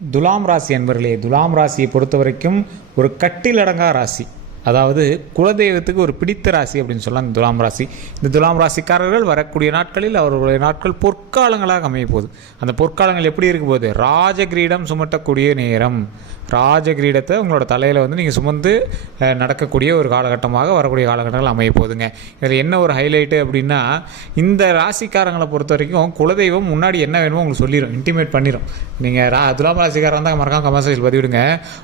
துலாம் ராசி அன்பர்களே, துலாம் ராசியை பொறுத்த வரைக்கும் ஒரு கட்டிலடங்கா ராசி. அதாவது குலதெய்வத்துக்கு ஒரு பிடித்த ராசி அப்படின்னு சொல்லலாம் இந்த துலாம் ராசி. இந்த துலாம் ராசிக்காரர்கள் வரக்கூடிய நாட்களில் அவர்களுடைய நாட்கள் பொற்காலங்களாக அமைய போகுது. அந்த பொற்காலங்கள் எப்படி இருக்க போகுது? ராஜகிரீடம் சுமட்டக்கூடிய நேரம். ராஜகிரீடத்தை உங்களோட தலையில் வந்து நீங்கள் சுமந்து நடக்கக்கூடிய ஒரு காலகட்டமாக வரக்கூடிய காலகட்டங்கள் அமைய போகுதுங்க. இதில் என்ன ஒரு ஹைலைட்டு அப்படின்னா, இந்த ராசிக்காரங்களை பொறுத்த வரைக்கும் குலதெய்வம் முன்னாடி என்ன வேணுமோ உங்களுக்கு சொல்லிடும், இன்டிமேட் பண்ணிடும். நீங்கள் துலாம் ராசிக்காரன் தான் மறக்காம கமெண்ட்ஸில் பதிவிடுங்க.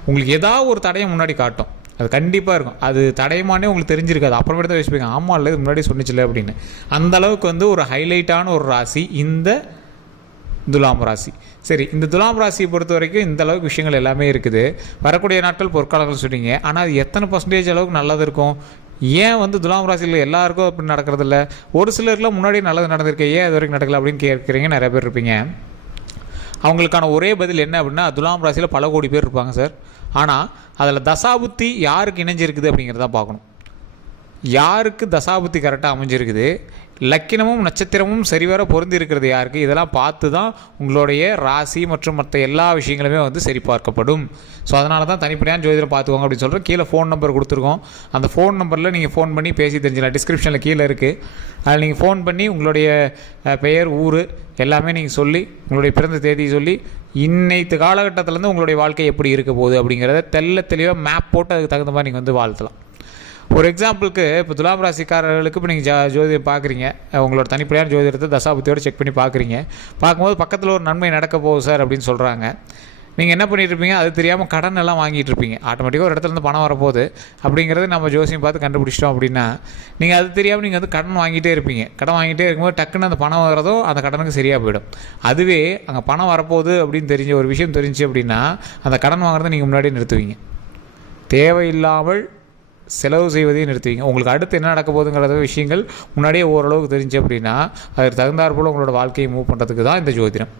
உங்களுக்கு ஏதாவது ஒரு தடையை முன்னாடி காட்டும், அது கண்டிப்பாக இருக்கும். அது தடையமானே உங்களுக்கு தெரிஞ்சிருக்காது, அப்புறமேட்டு தான் யோசிப்பீங்க, ஆமாம் இல்லை இது முன்னாடி சொன்னிச்சில்ல அப்படின்னு. அந்த அளவுக்கு வந்து ஒரு ஹைலைட்டான ஒரு ராசி இந்த துலாம் ராசி. சரி, இந்த துலாம் ராசியை பொறுத்த வரைக்கும் இந்த அளவுக்கு விஷயங்கள் எல்லாமே இருக்குது. வரக்கூடிய நாட்கள் பொற்காலங்கள் சொல்லிங்க. ஆனால் அது எத்தனை % அளவுக்கு நல்லது இருக்கும்? ஏன் வந்து துலாம் ராசியில் எல்லாருக்கும் அப்படி நடக்கிறதில்ல? ஒரு சிலருக்குலாம் முன்னாடியே நல்லது நடந்திருக்கு, ஏன் அது வரைக்கும் நடக்கல அப்படின்னு கேட்குறீங்க நிறைய பேர் இருப்பீங்க. அவங்களுக்கான ஒரே பதில் என்ன அப்படின்னா, துலாம் ராசியில் பல கோடி பேர் இருப்பாங்க சார். ஆனால் அதில் தசாபுத்தி யாருக்கு இணைஞ்சிருக்குது அப்படிங்கிறத பார்க்கணும். யாருக்கு தசாபுத்தி கரெக்டாக அமைஞ்சிருக்குது, லக்கினமும் நட்சத்திரமும் சரிவர பொருந்தி இருக்கிறது யாருக்கு, இதெல்லாம் பார்த்து தான் உங்களுடைய ராசி மற்றும் மற்ற எல்லா விஷயங்களுமே வந்து சரி பார்க்கப்படும். ஸோ அதனால தான் தனிப்படையான ஜோதிடம் பார்த்துக்கோங்க அப்படின்னு சொல்கிறோம். கீழே ஃபோன் நம்பர் கொடுத்துருக்கோம். அந்த ஃபோன் நம்பரில் நீங்கள் ஃபோன் பண்ணி பேசி தெரிஞ்சிடலாம். டிஸ்கிரிப்ஷனில் கீழே இருக்குது. அதில் நீங்கள் ஃபோன் பண்ணி உங்களுடைய பெயர், ஊர் எல்லாமே நீங்கள் சொல்லி, உங்களுடைய பிறந்த தேதி சொல்லி, இன்னைத்து காலகட்டத்திலேருந்து உங்களுடைய வாழ்க்கை எப்படி இருக்க போகுது அப்படிங்கிறத தெளிவாக மேப் போட்டு அதுக்கு தகுந்த மாதிரி நீங்கள் வந்து வாழ்த்தலாம். ஒரு எக்ஸாம்பிளுக்கு இப்போ துலாம் ராசிக்காரர்களுக்கு இப்போ நீங்கள் ஜோதிடம் பார்க்குறீங்க, உங்களோட தனிப்படையான ஜோதிடத்தை தசாபுத்தியோடு செக் பண்ணி பார்க்குறீங்க. பார்க்கும்போது பக்கத்தில் ஒரு நன்மை நடக்க போகுது சார் அப்படின்னு சொல்கிறாங்க. நீங்கள் என்ன பண்ணிகிட்ருப்பீங்க? அது தெரியாமல் கடன் எல்லாம் வாங்கிட்டு இருப்பீங்க. ஆட்டோமேட்டிக்காக ஒரு இடத்துலேருந்து பணம் வரப்போகுது அப்படிங்கிறது நம்ம ஜோசியம் பார்த்து கண்டுபிடிச்சிட்டோம் அப்படின்னா, நீங்கள் அது தெரியாமல் நீங்கள் வந்து கடன் வாங்கிட்டே இருப்பீங்க. கடன் வாங்கிட்டே இருக்கும்போது டக்குன்னு அந்த பணம் வரதோ அந்த கடனுக்கு சரியாக போயிடும். அதுவே அங்கே பணம் வரப்போகுது அப்படின்னு தெரிஞ்ச ஒரு விஷயம் தெரிஞ்சு அப்படின்னா, அந்த கடன் வாங்குறதை நீங்கள் முன்னாடியே நிறுத்துவீங்க. தேவையில்லாமல் செலவு செய்வதையும் நிறுத்துவீங்க. உங்களுக்கு அடுத்து என்ன நடக்க போகுதுங்கிறத விஷயங்கள் முன்னாடியே ஓரளவுக்கு தெரிஞ்சு அப்படின்னா, அதற்கு தகுந்தாற்போல் உங்களோட வாழ்க்கையை மூவ் பண்ணுறதுக்கு தான் இந்த ஜோதிடம்.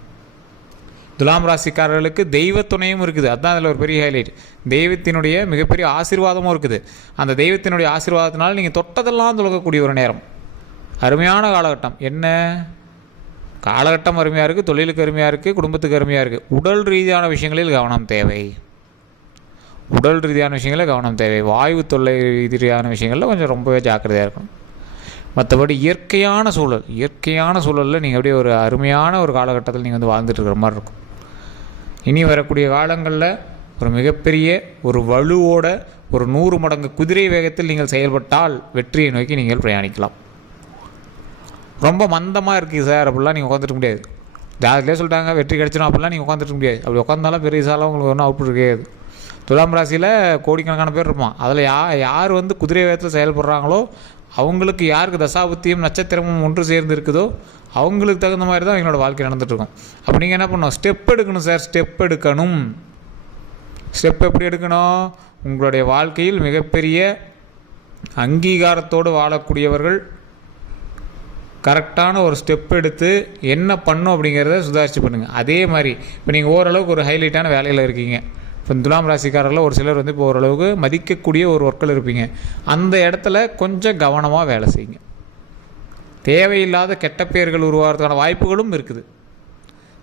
துலாம் ராசிக்காரர்களுக்கு தெய்வ துணையும் இருக்குது. அதுதான் அதில் ஒரு பெரிய ஹைலைட். தெய்வத்தினுடைய மிகப்பெரிய ஆசீர்வாதமும் இருக்குது. அந்த தெய்வத்தினுடைய ஆசீர்வாதத்தினால் நீங்கள் தொட்டதெல்லாம் துலகக்கூடிய ஒரு நேரம். அருமையான காலகட்டம். என்ன காலகட்டம் அருமையாக இருக்குது, தொழிலுக்கு அருமையாக இருக்குது, குடும்பத்துக்கு அருமையாக இருக்குது. உடல் ரீதியான விஷயங்களில் கவனம் தேவை. உடல் ரீதியான விஷயங்களில் கவனம் தேவை. வாயு தொல்லை ரீதியான விஷயங்களில் கொஞ்சம் ரொம்பவே ஜாக்கிரதையாக இருக்கணும். மற்றபடி இயற்கையான சூழலில் நீங்கள் அப்படியே ஒரு அருமையான ஒரு காலகட்டத்தில் நீங்கள் வந்து வாழ்ந்துட்டு இருக்கிற மாதிரி இருக்கும். இனி வரக்கூடிய காலங்களில் ஒரு மிகப்பெரிய ஒரு வலுவோட ஒரு 100 மடங்கு குதிரை வேகத்தில் நீங்கள் செயல்பட்டால் வெற்றியை நோக்கி நீங்கள் பிரயாணிக்கலாம். ரொம்ப மந்தமாக இருக்குது சார் அப்படிலாம் நீங்கள் உட்காந்துட்டு முடியாது. ஜாதகத்திலே சொல்லிட்டாங்க வெற்றி கிடைச்சிடும் அப்படிலாம் நீங்கள் உட்காந்துட்டு முடியாது. அப்படி உட்காந்தாலும் பெரியசாலாம் உங்களுக்கு ஒன்றும் அவுட் இருக்காது. துலாம் ராசியில் கோடிக்கணக்கான பேர் இருப்பான். அதில் யார் வந்து குதிரை வேகத்தில் செயல்படுறாங்களோ அவங்களுக்கு, யாருக்கு தசாபுத்தியும் நட்சத்திரமும் ஒன்று சேர்ந்து இருக்குதோ அவங்களுக்கு தகுந்த மாதிரி தான் எங்களோட வாழ்க்கை நடந்துகிட்ருக்கும். அப்போ நீங்கள் என்ன பண்ணணும்? ஸ்டெப் எடுக்கணும் சார். ஸ்டெப் எப்படி எடுக்கணும்? உங்களுடைய வாழ்க்கையில் மிகப்பெரிய அங்கீகாரத்தோடு வாழக்கூடியவர்கள் கரெக்டான ஒரு ஸ்டெப் எடுத்து என்ன பண்ணும் அப்படிங்கிறத சுதாரித்து பண்ணுங்கள். அதே மாதிரி இப்போ நீங்கள் ஓரளவுக்கு ஒரு ஹைலைட்டான வேலையில் இருக்கீங்க. இப்போ துலாம் ராசிக்காரர்கள் ஒரு சிலர் வந்து இப்போ ஓரளவுக்கு மதிக்கக்கூடிய ஒரு ஒர்க்கில் இருப்பீங்க. அந்த இடத்துல கொஞ்சம் கவனமாக வேலை செய்யுங்க. தேவையில்லாத கெட்ட பெயர்கள் உருவாகிறதுக்கான வாய்ப்புகளும் இருக்குது.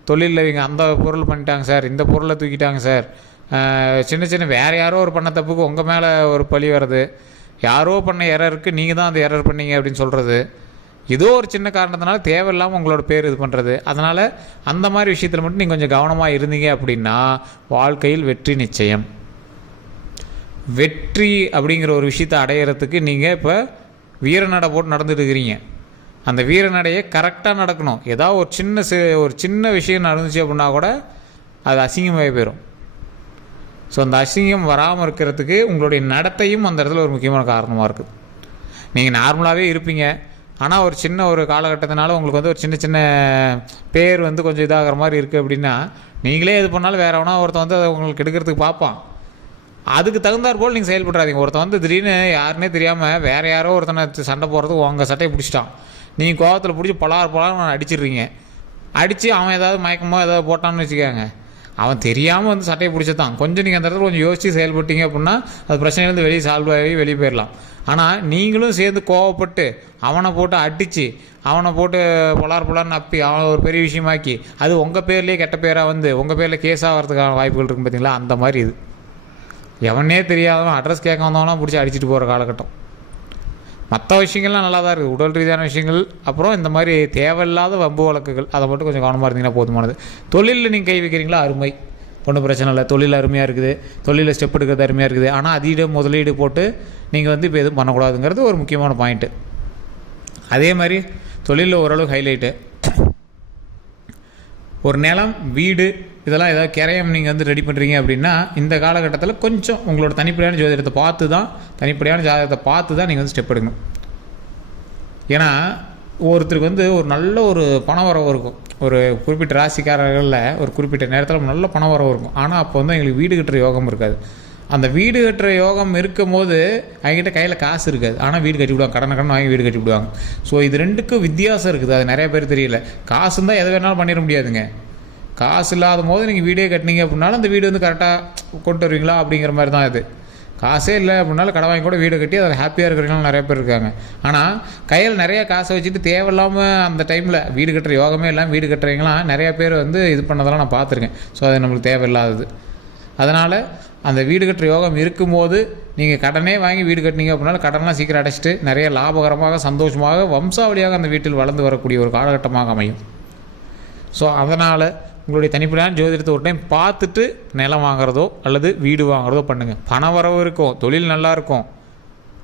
தொழிலில் இவங்க அந்த பொருள் பண்ணிட்டாங்க சார், இந்த பொருளை தூக்கிட்டாங்க சார், சின்ன வேறு யாரோ ஒரு பண்ண தப்புக்கு உங்கள் மேலே ஒரு பழி வர்றது, யாரோ பண்ண எரருக்கு நீங்கள் தான் அந்த எரர் பண்ணீங்க அப்படின்னு சொல்கிறது, ஏதோ ஒரு சின்ன காரணத்தினால தேவையில்லாமல் உங்களோட பேர் இது பண்ணுறது. அதனால் அந்த மாதிரி விஷயத்தில் மட்டும் நீங்கள் கொஞ்சம் கவனமாக இருந்தீங்க அப்படின்னா வாழ்க்கையில் வெற்றி நிச்சயம். வெற்றி அப்படிங்கிற ஒரு விஷயத்தை அடையிறதுக்கு நீங்கள் இப்போ வீரநடை போட்டு நடந்துட்டு இருக்கிறீங்க. அந்த வீரநடையை கரெக்டாக நடக்கணும். ஏதாவது ஒரு சின்ன விஷயம் நடந்துச்சு அப்படின்னா கூட அது அசிங்கமாகி போயிடும். ஸோ அந்த அசிங்கம் வராமல் இருக்கிறதுக்கு உங்களுடைய நடத்தையும் அந்த இடத்துல ஒரு முக்கியமான காரணமாக இருக்குது. நீங்கள் நார்மலாகவே இருப்பீங்க, ஆனால் ஒரு காலகட்டத்தினால உங்களுக்கு வந்து ஒரு சின்ன பேர் வந்து கொஞ்சம் இதாகிற மாதிரி இருக்குது அப்படின்னா, நீங்களே இது பண்ணாலும் வேறு எவனா ஒருத்தன் வந்து அதை உங்களுக்கு எடுக்கிறதுக்கு பார்ப்பான். அதுக்கு தகுந்தாற் போல் நீங்கள் செயல்படுறாதீங்க. ஒருத்தன் வந்து திடீர்னு யாருன்னே தெரியாமல் வேறு யாரோ ஒருத்தனை சண்டை போடுறதுக்கு உங்கள் சட்டையை பிடிச்சிட்டான். நீங்கள் கோவத்தில் பிடிச்சி பலார் அடிச்சிடுறீங்க. அடித்து அவன் ஏதாவது மயக்கமோ ஏதாவது போட்டான்னு வச்சுக்காங்க, அவன் தெரியாமல் வந்து சட்டையை பிடிச்சதான். கொஞ்சம் நீங்கள் அந்த இடத்துல கொஞ்சம் யோசித்து செயல்பட்டீங்க அப்படின்னா அது பிரச்சனையிலேருந்து வெளியே சால்வ் ஆகி வெளியே போயிடலாம். ஆனால் நீங்களும் சேர்ந்து கோவப்பட்டு அவனை போட்டு அடித்து அவனை போட்டு பொலார் நப்பி அவனை ஒரு பெரிய விஷயமாக்கி அது உங்கள் பேர்லேயே கெட்ட பேராக வந்து உங்கள் பேரில் கேஸ் ஆகிறதுக்கான வாய்ப்புகள் இருக்குது பார்த்தீங்களா? அந்த மாதிரி இது எவனே தெரியாதவன் அட்ரஸ் கேட்க வந்தவனா பிடிச்சி அடிச்சுட்டு போகிற காலகட்டம். மற்ற விஷயங்கள்லாம் நல்லா தான் இருக்குது, உடல் ரீதியான விஷயங்கள். அப்புறம் இந்த மாதிரி தேவையில்லாத வம்பு வழக்குகள் அதை மட்டும் கொஞ்சம் கவனமாக இருந்தீங்கன்னா போதுமானது. தொழிலில் நீங்கள் கை வைக்கிறீங்களா? அருமை, ஒன்றும் பிரச்சனை இல்லை. தொழில் அருமையாக இருக்குது, தொழிலில் ஸ்டெப் எடுக்கிறது அருமையாக இருக்குது. ஆனால் அதிக முதலீடு போட்டு நீங்கள் வந்து இப்போ எதுவும் பண்ணக்கூடாதுங்கிறது ஒரு முக்கியமான பாயிண்ட்டு. அதே மாதிரி தொழிலில் ஓரளவுக்கு ஹைலைட்டு ஒரு நிலம் வீடு இதெல்லாம் ஏதாவது கிரயம் நீங்கள் வந்து ரெடி பண்ணுறீங்க அப்படின்னா இந்த காலகட்டத்தில் கொஞ்சம் உங்களோட தனிப்படையான ஜாதகத்தை பார்த்து தான் நீங்கள் வந்து ஸ்டெப் எடுக்கணும். ஏன்னா ஒருத்தருக்கு வந்து ஒரு நல்ல ஒரு பண வரவு இருக்கும், ஒரு குறிப்பிட்ட ராசிக்காரர்களில் ஒரு குறிப்பிட்ட நேரத்தில் நல்ல பண வரவு இருக்கும். ஆனால் அப்போ வந்து எங்களுக்கு வீடு கட்டுற யோகம் இருக்காது. அந்த வீடு கட்டுற யோகம் இருக்கும் போது அவங்ககிட்ட கையில் காசு இருக்காது, ஆனால் வீடு கட்டி விடுவாங்க, கடன் வாங்கி வீடு கட்டி விடுவாங்க. ஸோ இது ரெண்டுக்கும் வித்தியாசம் இருக்குது, அது நிறைய பேர் தெரியல. காசு இருந்தால் எதை வேணாலும் பண்ணிட முடியாதுங்க. காசு இல்லாத போது நீங்கள் வீடே கட்டினீங்க அப்படின்னாலும் அந்த வீடு வந்து கரெக்டாக கொண்டு வருவீங்களா அப்படிங்கிற மாதிரி தான் இது. காசே இல்லை அப்படின்னாலும் கடை வாங்கி கூட வீடு கட்டி அதை ஹாப்பியாக இருக்கிறவங்களும் நிறைய பேர் இருக்காங்க. ஆனால் கையில் நிறைய காசை வச்சுட்டு தேவையில்லாமல் அந்த டைமில் வீடு கட்டுற யோகமே இல்லாமல் வீடு கட்டுறவங்களாம் நிறையா பேர் வந்து இது பண்ணதெல்லாம் நான் பார்த்துருக்கேன். ஸோ அது நம்மளுக்கு தேவையில்லாதது. அதனால் அந்த வீடு கட்டுற யோகம் இருக்கும்போது நீங்கள் கடனே வாங்கி வீடு கட்டினீங்க அப்படின்னாலும் கடனெலாம் சீக்கிரம் அடைச்சிட்டு நிறைய லாபகரமாக சந்தோஷமாக வம்சாவளியாக அந்த வீட்டில் வளர்ந்து வரக்கூடிய ஒரு காலகட்டமாக அமையும். ஸோ அதனால் உங்களுடைய தனிப்படையான ஜோதிடத்தை ஒரு டைம் பார்த்துட்டு நிலம் வாங்குறதோ அல்லது வீடு வாங்குறதோ பண்ணுங்கள். பண வரவு இருக்கும், தொழில் நல்லாயிருக்கும்,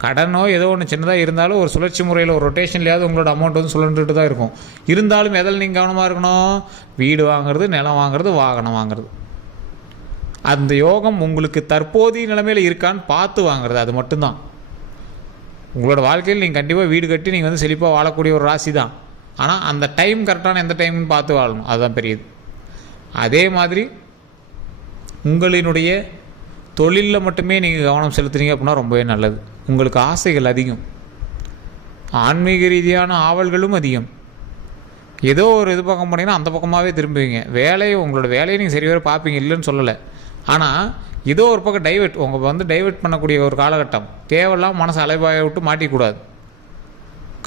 கடனோ ஏதோ ஒன்று சின்னதாக இருந்தாலும் ஒரு சுழற்சி முறையில் ஒரு ரொட்டேஷன்லையாவது உங்களோட அமௌண்ட் வந்து சுழன்றுட்டு தான் இருக்கும். இருந்தாலும் எதில் நீங்கள் கவனமாக இருக்கணும்? வீடு வாங்குறது, நிலம் வாங்குறது, வாகனம் வாங்குறது. அந்த யோகம் உங்களுக்கு தற்போதைய நிலைமையில் இருக்கான்னு பார்த்து வாங்குறது, அது மட்டும்தான். உங்களோட வாழ்க்கையில் நீங்கள் கண்டிப்பாக வீடு கட்டி நீங்கள் வந்து செழிப்பாக வாழக்கூடிய ஒரு ராசி தான். ஆனால் அந்த டைம் கரெக்டான எந்த டைம்னு பார்த்து வாழணும், அதுதான் பெரியது. அதே மாதிரி உங்களினுடைய தொழிலில் மட்டுமே நீங்கள் கவனம் செலுத்துனீங்க அப்படின்னா ரொம்பவே நல்லது. உங்களுக்கு ஆசைகள் அதிகம், ஆன்மீக ரீதியான ஆவல்களும் அதிகம். ஏதோ ஒரு இது பக்கம் போனீங்கன்னா அந்த பக்கமாகவே திரும்புவீங்க. உங்களோட வேலையை நீங்கள் சரிவர பார்ப்பீங்க, இல்லைன்னு சொல்லலை. ஆனால் ஏதோ ஒரு பக்கம் உங்கள் வந்து டைவெர்ட் பண்ணக்கூடிய ஒரு காலகட்டம். தேவையில்லாமல் மனசை அலைபாய விட்டு மாட்டிக்கூடாது.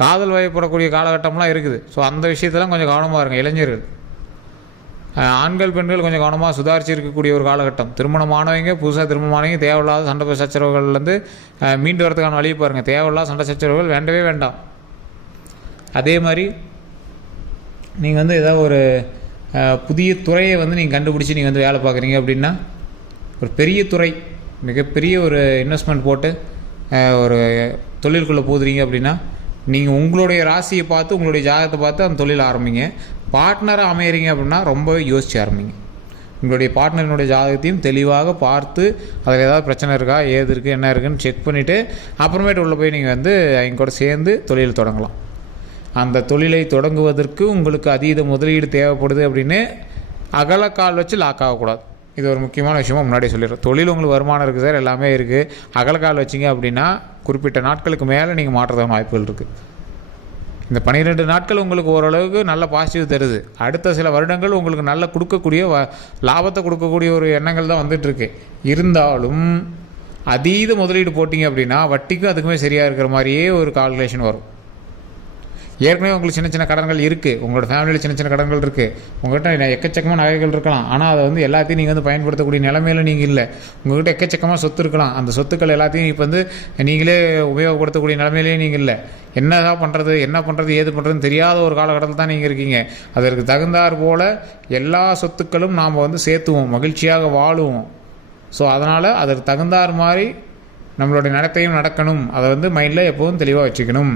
காதல் வயப்படக்கூடிய காலகட்டம்லாம் இருக்குது. ஸோ அந்த விஷயத்தெல்லாம் கொஞ்சம் கவனமாக இருங்க. இளைஞர்கள், ஆண்கள் பெண்கள் கொஞ்சம் கவனமாக சுதாரிச்சு இருக்கக்கூடிய ஒரு காலகட்டம். திருமணமானவங்க, புதுசாக திருமணமானவங்க தேவையில்லாத சண்டை சச்சரவுகள்லேருந்து மீண்டு வரதுக்கான வழியை பாருங்கள். தேவையில்லாத சண்டை சச்சரவுகள் வேண்டவே வேண்டாம். அதே மாதிரி நீங்கள் வந்து ஏதாவது ஒரு புதிய துறையை வந்து நீங்கள் கண்டுபிடிச்சி நீங்கள் வந்து வேலை பார்க்குறீங்க அப்படின்னா, ஒரு பெரிய துறை, மிகப்பெரிய ஒரு இன்வெஸ்ட்மெண்ட் போட்டு ஒரு தொழிலுக்குள்ளே போதுறீங்க அப்படின்னா, நீங்கள் உங்களுடைய ராசியை பார்த்து உங்களுடைய ஜாதகத்தை பார்த்து அந்த தொழில் ஆரம்பிங்க. பார்ட்னராக அமையிறீங்க அப்படின்னா ரொம்பவே யோசிச்சு ஆரம்பிங்க. உங்களுடைய பார்ட்னரினுடைய ஜாதகத்தையும் தெளிவாக பார்த்து அதில் ஏதாவது பிரச்சனை இருக்கா, ஏது இருக்குது, என்ன இருக்குதுன்னு செக் பண்ணிவிட்டு அப்புறமேட்டு உள்ளே போய் நீங்கள் வந்து அவங்க கூட சேர்ந்து தொழில் தொடங்கலாம். அந்த தொழிலை தொடங்குவதற்கு உங்களுக்கு அதீத முதலீடு தேவைப்படுது அப்படின்னு அகலக்கால் வச்சு லாக் ஆகக்கூடாது. இது ஒரு முக்கியமான விஷயமா முன்னாடியே சொல்லிடுறோம். தொழில் உங்களுக்கு வருமானம் இருக்குது சார், எல்லாமே இருக்குது, அகலக்கால் வச்சிங்க அப்படின்னா குறிப்பிட்ட நாட்களுக்கு மேலே நீங்கள் மாற்றுறதான வாய்ப்புகள் இருக்குது. இந்த 12 நாட்கள் உங்களுக்கு ஓரளவுக்கு நல்ல பாசிட்டிவ் தருது. அடுத்த சில வருடங்கள் உங்களுக்கு நல்ல கொடுக்கக்கூடிய லாபத்தை கொடுக்கக்கூடிய ஒரு எண்ணங்கள் தான் வந்துட்டுருக்கு. இருந்தாலும் அதீத முதலீடு போட்டிங்க அப்படின்னா வட்டிக்கும் அதுக்குமே சரியாக இருக்கிற மாதிரியே ஒரு கால்குலேஷன் வரும். ஏற்கனவே உங்களுக்கு சின்ன சின்ன கடன்கள் இருக்குது, உங்களோட ஃபேமிலியில் சின்ன சின்ன கடன்கள் இருக்குது, உங்கள்கிட்ட எக்கச்சக்கமாக நகைகள் இருக்கலாம். ஆனால் அதை வந்து எல்லாத்தையும் நீங்கள் வந்து பயன்படுத்தக்கூடிய நிலைமையில் நீங்கள் இல்லை. உங்கள்கிட்ட எக்கச்சக்கமாக சொத்து இருக்கலாம், அந்த சொத்துக்கள் எல்லாத்தையும் இப்போ வந்து நீங்களே உபயோகப்படுத்தக்கூடிய நிலைமையிலே நீங்கள் இல்லை. என்ன பண்ணுறது, ஏது பண்ணுறதுன்னு தெரியாத ஒரு காலகட்டத்தில் தான் நீங்கள் இருக்கீங்க. அதற்கு தகுந்தாற் போல் எல்லா சொத்துக்களும் நாம் வந்து சேர்த்துவோம், மகிழ்ச்சியாக வாழுவோம். ஸோ அதனால் அதற்கு தகுந்தாற் மாதிரி நம்மளுடைய நடத்தையும் நடக்கணும். அதை வந்து மைண்டில் எப்போதும் தெளிவாக வச்சுக்கணும்.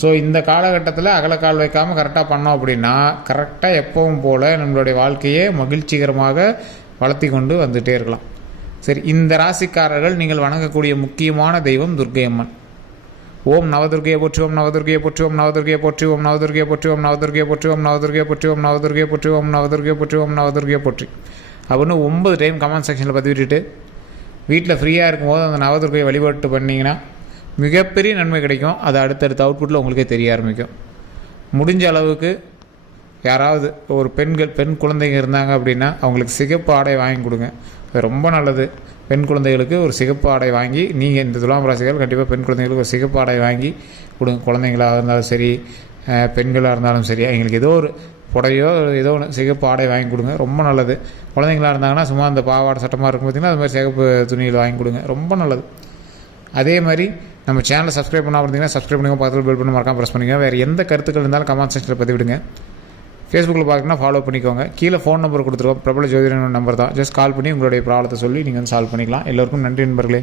ஸோ இந்த காலகட்டத்தில் அகலக்கால் வைக்காமல் கரெக்டாக பண்ணோம் அப்படின்னா கரெக்டாக எப்பவும் போல் நம்மளுடைய வாழ்க்கையை மகிழ்ச்சிகரமாக வளர்த்தி கொண்டு வந்துகிட்டே இருக்கலாம். சரி, இந்த ராசிக்காரர்கள் நீங்கள் வணங்கக்கூடிய முக்கியமான தெய்வம் துர்க்கை அம்மன். ஓம் நவதுர்கையை போற்றி, ஓம் நவதுர்கையை போற்றி, ஓம் நவதுர்கையை போற்றி, ஓம் நவதுர்கையை போற்றி, ஓம் நவதுர்கையை போற்றி, ஓம் நவதுர்கையை போற்றி, ஓம் நவதுர்கையை போற்றி, ஓம் நவதுர்கையை போற்றி, ஓம் நவதுர்கையை போற்றி அப்படின்னு 9 டைம் கமெண்ட் செக்ஷனில் பதிவிட்டுட்டு வீட்டில் ஃப்ரீயாக இருக்கும்போது அந்த நவதுர்கையை வழிபாட்டு பண்ணிங்கன்னா மிகப்பெரிய நன்மை கிடைக்கும். அது அடுத்தடுத்த அவுட்புட்டில் உங்களுக்கே தெரிய ஆரம்பிக்கும். முடிஞ்ச அளவுக்கு யாராவது ஒரு பெண் குழந்தைங்க இருந்தாங்க அப்படின்னா அவங்களுக்கு சிகப்பு ஆடை வாங்கி கொடுங்க. அது ரொம்ப நல்லது. பெண் குழந்தைகளுக்கு ஒரு சிகப்பு ஆடை வாங்கி, நீங்கள் இந்த துலாம் ராசிகள் கண்டிப்பாக பெண் குழந்தைகளுக்கு ஒரு சிகப்பு ஆடை வாங்கி கொடுங்க. குழந்தைங்களாக இருந்தாலும் சரி, பெண்களாக இருந்தாலும் சரி, அவங்களுக்கு ஏதோ ஒரு புடையோ ஏதோ ஒன்று சிகப்பு ஆடை வாங்கி கொடுங்க. ரொம்ப நல்லது. குழந்தைங்களாக இருந்தாங்கன்னா சும்மா அந்த பாவாடை சட்டமாக இருக்கும் பார்த்திங்கன்னா, அது மாதிரி சிகப்பு துணியில் வாங்கி கொடுங்க. ரொம்ப நல்லது. அதே மாதிரி நம்ம சேனலை சப்ஸ்கிரைப் பண்ணாமல் இருந்தீங்கன்னா சப்ஸ்கிரைப் பண்ணுங்க, பக்கத்தில் பெல் பண்ணி மறக்காம ப்ரெஸ் பண்ணுங்கள். வேறு எந்த கருத்துக்கள் இருந்தாலும் கமெண்ட் செக்ஷனில் பதிவிடுங்க. ஃபேஸ்புக்கில் பார்க்கணுன்னா ஃபாலோ பண்ணிக்கோங்க. கீழே ஃபோன் நம்பர் கொடுத்துருக்கோம், பிரபல ஜோதிடர் நம்பர் தான். ஜஸ்ட் கால் பண்ணி உங்களுடைய ப்ராப்ளத்தை சொல்லி நீங்கள் வந்து சால்வ் பண்ணிக்கலாம். எல்லோருக்கும் நன்றி நண்பர்களே.